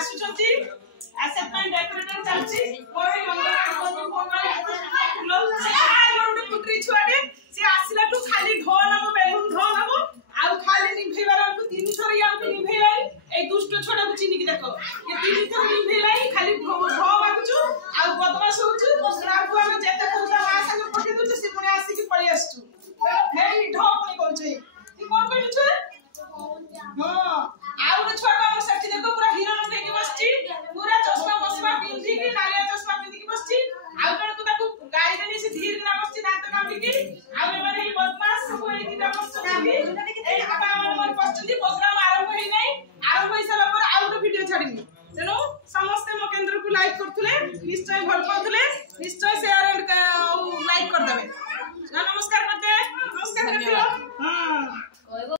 आसुचंती आसेटमेंट decorator चलची मोर हे मंगल phone मारे full से गोटे पुत्री छुआटे से आसिला टू खाली ढो नबो बेलून ढो नबो आउ खाली निभेबार हमको तीन थर या हमको निभेलाई ए दुष्ट छोटा को चिनी की देखो ये तीन थर निभेलाई खाली ढो बाकुचु आउ बदमाश होचु रात को हम जेते खोजा मा संग पके दउछु से पुणी आसी की पळी आसछु हेई ढो पुणी कहउछु ती कोन कहलु छ हां आउ के छोटा हमर सेठी देखो पूरा हीरो न लेके बसची पूरा चश्मा मस्मा पिंधी की नालिया चश्मा पिंधी की बसची आउ कण को ताकू गाड़ी देनी से धीर ना बसची दांत काटी की आउ माने ही बदमाश सब एई दिटा बसची ए बाबा हमर पछती प्रोग्राम आरंभ होई नै आरंभ होई साला पर आउ तो वीडियो छाडिनी तेनु समस्त मो केंद्र को लाइक करथुले निश्चय भल पाथुले निश्चय शेयर एंड लाइक कर देबे नमस्कार करते नमस्कार करते हां